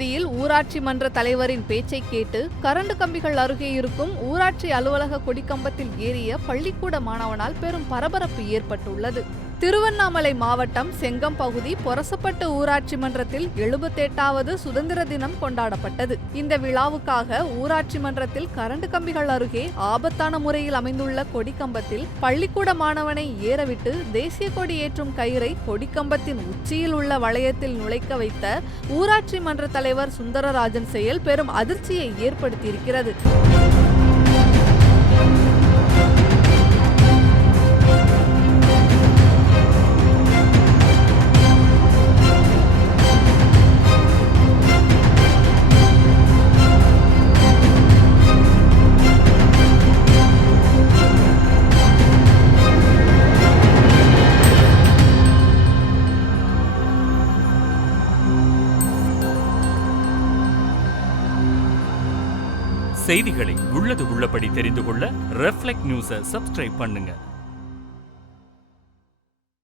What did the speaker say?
பகுதியில் ஊராட்சி மன்ற தலைவரின் பேச்சை கேட்டு கரண்ட் கம்பிகள் அருகே இருக்கும் ஊராட்சி அலுவலக கொடிக்கம்பத்தில் ஏறிய பள்ளிக்கூட மாணவனால் பெரும் பரபரப்பு ஏற்பட்டுள்ளது. திருவண்ணாமலை மாவட்டம் செங்கம் பகுதி பொரசப்பட்டு ஊராட்சி மன்றத்தில் 78வது சுதந்திர தினம் கொண்டாடப்பட்டது. இந்த விழாவுக்காக ஊராட்சி மன்றத்தில் கரண்ட் கம்பிகள் அருகே ஆபத்தான முறையில் அமைந்துள்ள கொடிக்கம்பத்தில் பள்ளிக்கூட மாணவனை ஏறவிட்டு தேசிய கொடி ஏற்றும் கயிறை கொடிக்கம்பத்தின் உச்சியில் உள்ள வளையத்தில் நுழைக்க வைத்த ஊராட்சி மன்ற தலைவர் சுந்தரராஜன் செயல் பெரும் அதிர்ச்சியை ஏற்படுத்தியிருக்கிறது. செய்திகளை உள்ளது உள்ளபடி தெரிந்து கொள்ள ரெஃப்ளெக்ட் நியூஸை சப்ஸ்கிரைப் பண்ணுங்க.